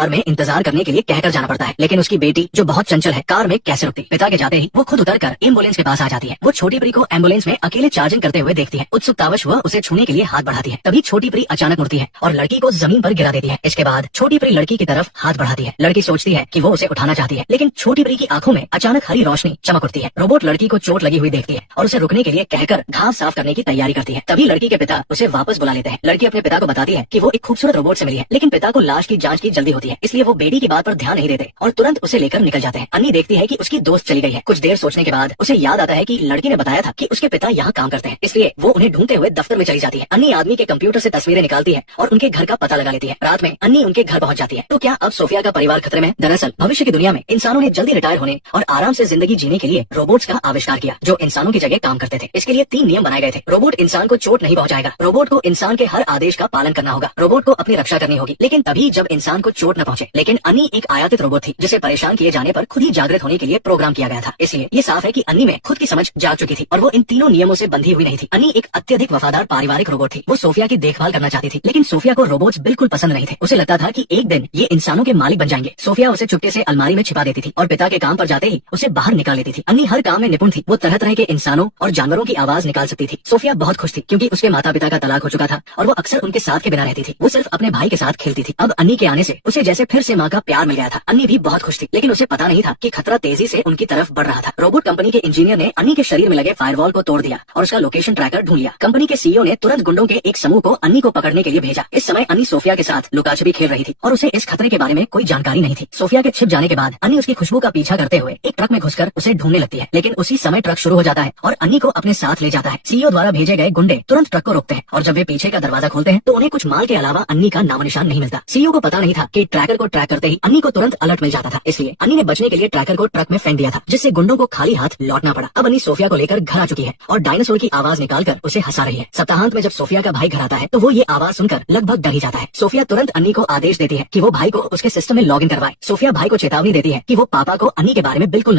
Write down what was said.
Car में इंतजार करने के लिए कहकर जाना पड़ता है, लेकिन उसकी बेटी जो बहुत चंचल है कार में कैसे रुकती। पिता के जाते ही वो खुद उतरकर एम्बुलेंस के पास आ जाती है। वो छोटी प्री को एम्बुलेंस में अकेले चार्जिंग करते हुए देखती है। उत्सुकतावश वह उसे छूने के लिए हाथ बढ़ाती है। तभी छोटी प्री अचानक मुड़ती है और लड़की को जमीन पर गिरा देती है। इसके बाद छोटी प्री लड़की की तरफ हाथ बढ़ाती है। लड़की सोचती है कि वो उसे उठाना चाहती है, लेकिन छोटी प्री की आंखों में अचानक हरी रोशनी चमक उठती है। रोबोट लड़की को चोट लगी हुई देखती है और उसे रुकने के लिए कहकर घाव साफ करने की तैयारी करती है। तभी लड़की के पिता उसे वापस बुला लेते हैं। लड़की अपने पिता को बताती है कि वो एक खूबसूरत रोबोट से मिली है, लेकिन पिता को लाश की जांच की जल्दी होती है, इसलिए वो बेटी की बात पर ध्यान नहीं देते और तुरंत उसे लेकर निकल जाते हैं। अन्नी देखती है कि उसकी दोस्त चली गई है। कुछ देर सोचने के बाद उसे याद आता है कि लड़की ने बताया था कि उसके पिता यहाँ काम करते हैं, इसलिए वो उन्हें ढूंढते हुए दफ्तर में चली जाती है। अन्नी आदमी के कंप्यूटर से तस्वीरें निकालती है और उनके घर का पता लगा लेती है। रात में अन्नी उनके घर पहुंच जाती है। तो क्या अब सोफिया का परिवार खतरे में? दरअसल भविष्य की दुनिया में इंसानों ने जल्दी रिटायर होने और आराम से जिंदगी जीने के लिए रोबोट्स का आविष्कार किया, जो इंसानों की जगह काम करते थे। इसके लिए 3 नियम बनाए गए थे। रोबोट इंसान को चोट नहीं पहुंचाएगा, रोबोट को इंसान के हर आदेश का पालन करना होगा, रोबोट को अपनी रक्षा करनी होगी, लेकिन तभी जब इंसान को चोट न पहुंचे। लेकिन अन्नी एक आयातित रोबोट थी जिसे परेशान किए जाने पर खुद ही जागृत होने के लिए प्रोग्राम किया गया था। इसलिए ये साफ है कि अन्नी में खुद की समझ जाग चुकी थी और वो इन तीनों नियमों से बंधी हुई नहीं थी। अन्नी एक अत्यधिक वफादार पारिवारिक रोबोट थी। वो सोफिया की देखभाल करना चाहती थी, लेकिन सोफिया को रोबोट्स बिल्कुल पसंद नहीं थे। उसे लगता था कि एक दिन ये इंसानों के मालिक बन जाएंगे। सोफिया उसे चुपके से अलमारी में छिपा देती थी और पिता के काम पर जाते ही उसे बाहर निकाल लेती थी। अन्नी हर काम में निपुण थी। वो तरह तरह के इंसानों और जानवरों की आवाज निकाल सकती थी। सोफिया बहुत खुश थी क्योंकि उसके माता पिता का तलाक हो चुका था और वो अक्सर उनके साथ के बिना रहती थी। वो सिर्फ अपने भाई के साथ खेलती थी। अब अन्नी के आने से उसे जैसे फिर से माँ का प्यार मिल गया था। अन्नी भी बहुत खुश थी, लेकिन उसे पता नहीं था कि खतरा तेजी से उनकी तरफ बढ़ रहा था। रोबोट कंपनी के इंजीनियर ने अन्नी के शरीर में लगे फायरवॉल को तोड़ दिया और उसका लोकेशन ट्रैकर ढूंढ लिया। कंपनी के सीईओ ने तुरंत गुंडों के एक समूह को अन्नी को पकड़ने के लिए भेजा। इस समय अन्नी सोफिया के साथ लुकाछुपी खेल रही थी और उसे इस खतरे के बारे में कोई जानकारी नहीं थी। सोफिया के छिप जाने के बाद अन्नी उसकी खुशबू का पीछा करते हुए एक ट्रक में घुसकर उसे ढूंढने लगती है, लेकिन उसी समय ट्रक शुरू हो जाता है और अन्नी को अपने साथ ले जाता है। सीईओ द्वारा भेजे गए गुंडे तुरंत ट्रक को रोकते हैं और जब वे पीछे का दरवाजा खोलते हैं तो उन्हें कुछ माल के अलावा अन्नी का नामो निशान नहीं मिलता। सीईओ को पता नहीं था कि ट्रैकर को ट्रैक करते ही अन्नी को तुरंत अलर्ट मिल जाता था, इसलिए अन्नी ने बचने के लिए ट्रैकर को ट्रक में फेंक दिया था, जिससे गुंडों को खाली हाथ लौटना पड़ा। अब अन्नी सोफिया को लेकर घर आ चुकी है और डायनासोर की आवाज निकालकर उसे हंसा रही है। सप्ताहांत में जब सोफिया का भाई घर आता है तो वो ये आवाज सुनकर लगभग डर ही जाता है। सोफिया तुरंत अन्नी को आदेश देती है कि वो भाई को उसके सिस्टम में लॉग इन करवाए। सोफिया भाई को चेतावनी देती है कि वो पापा को अन्नी के बारे में बिल्कुल न